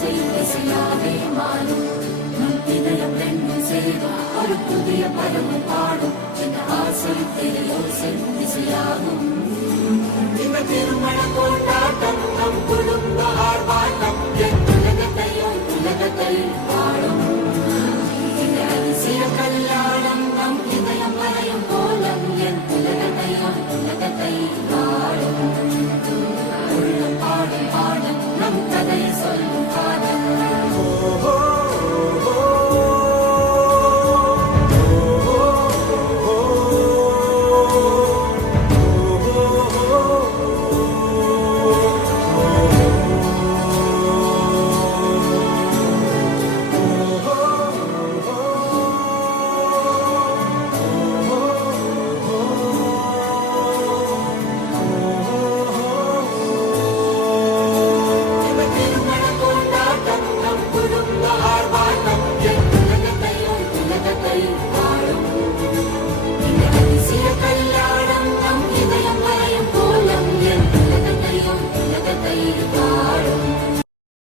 ஆசை இசையாவே மாறும். நம் இதயம் ரெண்டும் சேரும் ஒரு புதிய பரவும் பாடும். இந்த ஆசை திரையோசை இசையாகும். இந்த திருமண கொண்டாட்டம் நம்